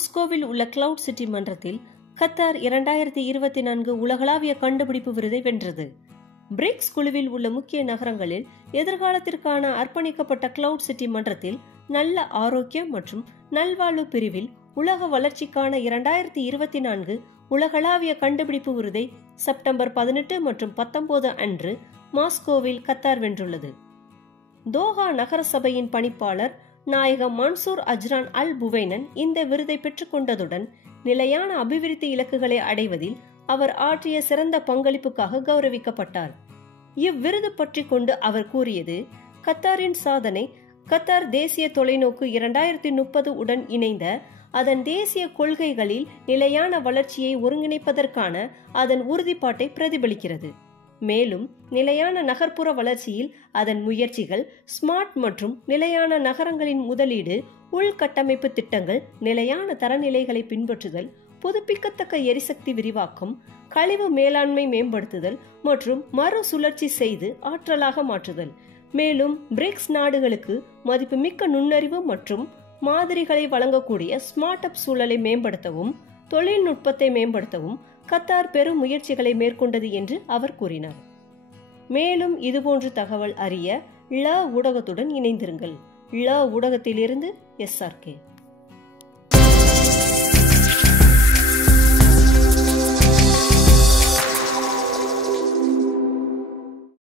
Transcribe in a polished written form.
மாஸ்கோவில் உள்ள cloud city மன்றத்தில் கத்தார் 2024 உலகளாவிய கண்டுபிடிப்பு விருதை வென்றது. பிரிக்ஸ் குழுவில் உள்ள முக்கிய நகரங்களில் எதிர்காலத்திற்கான அர்ப்பணிக்கப்பட்ட கிளவுட் சிட்டி மன்றத்தில் நல்ல ஆரோக்கியம் மற்றும் நல்வாழ்வு பிரிவில் உலக வளர்ச்சிக்கான 2024 உலகளாவிய கண்டுபிடிப்பு விருதை செப்டம்பர் 18 மற்றும் 19 அன்று மாஸ்கோவில் கத்தார் வென்றுள்ளது. தோஹா நகர சபையின் பணிப்பாளர் நாயகம் மன்சூர் அஜ்ரான் அல் புவைனன் இந்த விருதை பெற்றுக் கொண்டதுடன் நிலையான அபிவிருத்தி இலக்குகளை அடைவதில் அவர் ஆற்றிய சிறந்த பங்களிப்புக்காக கௌரவிக்கப்பட்டார். இவ்விருது பற்றி கொண்டு அவர் கூறியது, கத்தாரின் சாதனை கத்தார் தேசிய தொலைநோக்கு 2030 உடன் இணைந்த அதன் தேசிய கொள்கைகளில் நிலையான வளர்ச்சியை ஒருங்கிணைப்பதற்கான அதன் உறுதிப்பாட்டை பிரதிபலிக்கிறது. மேலும் நிலையான நகர்ப்புற வளர்ச்சியில் அதன் முயற்சிகள், ஸ்மார்ட் மற்றும் நிலையான நகரங்களின் முதலீடு, உள்கட்டமைப்பு திட்டங்கள், நிலையான தரநிலைகளை பின்பற்றுதல், புதுப்பிக்கத்தக்க எரிசக்தி விரிவாக்கம், கழிவு மேலாண்மை மேம்படுத்துதல் மற்றும் மறுசுழற்சி செய்து ஆற்றலாக மாற்றுதல். மேலும் பிரிக்ஸ் நாடுகளுக்கு மதிப்புமிக்க நுண்ணறிவு மற்றும் மாதிரிகளை வழங்கக்கூடிய ஸ்மார்ட் அப் சூழலை மேம்படுத்தவும் தொழில்நுட்பத்தை மேம்படுத்தவும் கத்தார் பெரும் முயற்சிகளை மேற்கொண்டது என்று அவர் கூறினார். மேலும் இதுபோன்ற தகவல் அறிய ல ஊடகத்துடன் இணைந்திருங்கள். ல ஊடகத்திலிருந்து SRK.